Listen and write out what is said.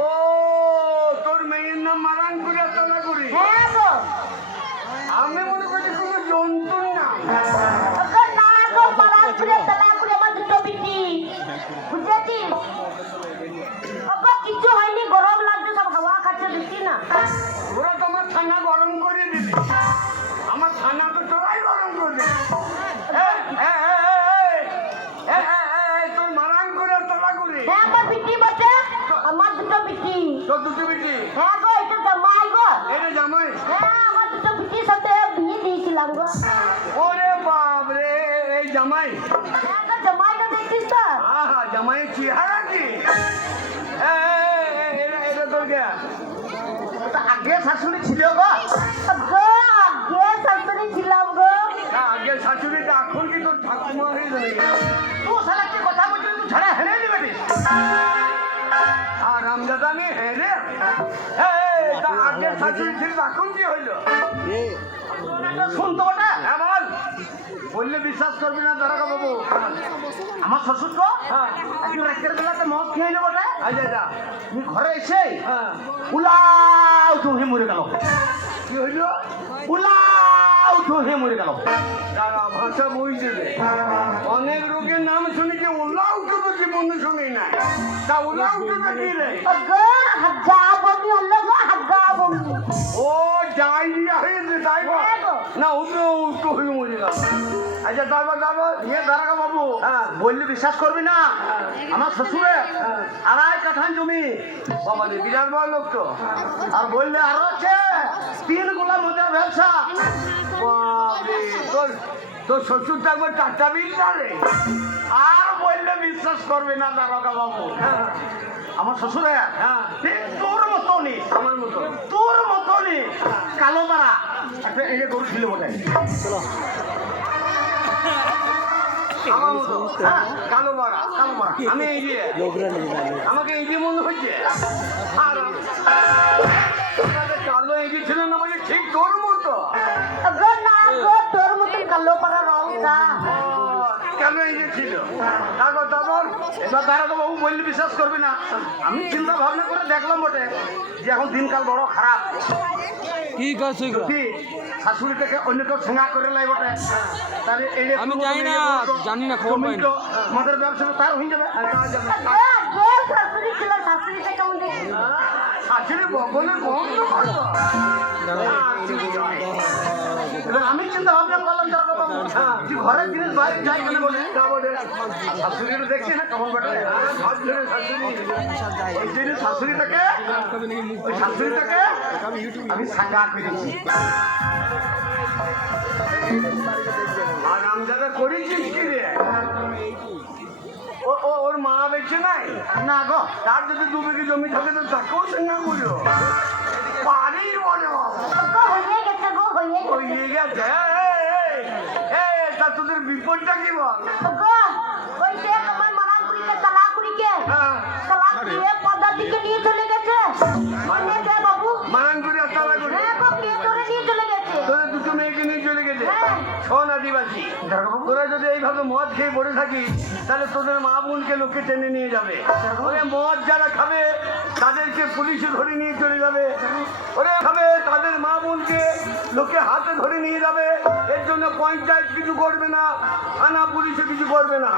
ও তোর মেয়ের নাম মারানপুরে তলাগুড়ি। হ্যাঁ গো। আমি মনে করছি কোনো জন্তু না। ওগো না গো, মারানপুরে তলাগুড়ি আমার দুটো বিটি। বুঝেছিস? ওগো কিছু হয়নি, গরম লাগছে, সব হাওয়া খাচ্ছে, দেখছি না। ওরা তো আমার থানা গরম করে দিবি। আমার থানা তো তোরাই গরম করে দিবি। তোর মারানপুরে তলাগুড়ি। হ্যাঁ আমার বিটি বটে, আমার দুটো বিটি। তোর দুটো বিটি? হ্যাঁ গো, এটা জামাই গো। এটা জামাই? হ্যাঁ আমার দুটো বিটির সাথে বিয়ে দিয়েছিলাম গো। ওরে বাপরে, এই জামাই? হ্যাঁ গো, জামাইটা দেখছিস তো? আহা, জামাইয়ের চেহারা কি? এটা তোর কে? ওটা আগে শাশুড়ি ছিল গো। গো আগে শাশুড়ি ছিলাম গো। না, আগে শাশুড়িটা, এখন কি তোর ঠাকুমা হয়ে যাবে? তুই শালা কি কথা বলছিস? তুই ঝাড়া হেরে দিবে রে। আর রামদাদা আমি হেরে? তা আগে শাশুড়ি ছিল, এখন কি হইলো? শুনতো ওটা? হ্যাঁ বল। বললে বিশ্বাস করবি না দারোগা বাবু। আমার শ্বশুর তো হ্যাঁ, একটু রাতের বেলাতে মদ খেয়ে নেবো ওটা। আচ্ছা যা। তুই ঘরে এসে হ্যাঁ, উলাও চুহে মরে গেল। কি হইলো? উলাও চুহে মরে গেল। দাঁড়া, ভাষা বুঝছে রে। অনেক রোগের নাম শুনেছি, ওলাও তো জীবনে শুনি না। তা ওলাও তো কি রে? গো হাগা বমি হলো গো, হাগা বমি। ও ডায়রিয়া হয়েছে, তাই বল? হ্যাঁ গো। না, উল্টো হয়ে মরে গেল। আচ্ছা তারপর ইয়ে দাঁড়াগা বাবু, হ্যাঁ। বললে বিশ্বাস করবি না, আমার শ্বশুরে 2.5 কাঠা জমি, বাবা রে, বিরাট বড় লোক তো। আর বললে আরো আছে 3 গোলা মদের ব্যবসা। বাবারে, তোর শ্বশুরটা একবার টাটা বিল না রে। আর বললে বিশ্বাস করবে না দারোগা বাবু, হ্যাঁ, আমার শ্বশুরে হ্যাঁ, ঠিক তোর মতনই, আমার মতো। তোর মতনই কালো পাড়া একটা এই যে গরু ছিল বটে। আমার মতো। হ্যাঁ, কালো মারা। কালো পাড়া। আমি এই যে আমাকে এই যে মনে হচ্ছে। আর কালো এগিয়ে ছিল না মানে ঠিক তোর মতো। গো না গো, তোর মতন কালো পাড়া রংটা। কেন এগিয়ে ছিল? তারপর এবার দারোগা বাবু বললে বিশ্বাস করবি না, আমি চিন্তা ভাবনা করে দেখলাম বটে যে এখন দিনকাল বড় খারাপ। কি করছো এগুলো? কি শাশুড়িটাকে অন্য কেউ সেঙ্গা করে লাই বটে, তাহলে এই যে আমি জানি না, খবর পাইনি। জমিটা, মদের ব্যবসা তার হয়ে যাবে। গো আগে শাশুড়ি ছিল, শাশুড়িটা কেমন দেখি? শাশুড়ি বগলে বন্ধ করবো। এবার আমি চিন্তা ভাবনা করলাম দারোগা বাবু, যে ঘরের জিনিস বাইরে যাই কেন বলে শাশুড়িটা দেখছি না কেমন বেটা। ওই জন্য শাশুড়িটাকে আমি সাঙ্গা করেছি। আর আমজাদা করেছিস কি রে? ওর মা বেঁচে নাই? না গো, তার যদি 2 বিঘে জমি থাকে তো তাকেও সঙ্গে করিও। বাড়ির বলে গো হয়ে গেছে গো, হয়ে গেছে। হয়ে গেছে। তা তোদের বিপদটা কি বল? গো ওই যে তোমার মারানপুরিকে তালাকুড়িকে তালাকুড়িয়ে পদাতিকে নিয়ে চলে গেছে। মানে কে বাবু? মারানপুরি আর তালাগুড়ি হ্যাঁ গো, কে ধরে নিয়ে চলে গেছে? তোদের 2 মেয়েকে নিয়ে চলে গেছে। হ্যাঁ। শোন আদিবাসী, তোরা যদি এইভাবে মদ খেয়ে পড়ে থাকিস তাহলে তোদের মা বোনকে লোকে টেনে নিয়ে যাবে। ওরে মদ যারা খাবে তাদেরকে পুলিশে ধরে নিয়ে চলে যাবে। ওরে খাবে তাদের মা বোনকে লোকে হাতে ধরে নিয়ে যাবে। এর জন্য পঞ্চায়েত কিছু করবে না, থানা পুলিশে কিছু করবে না।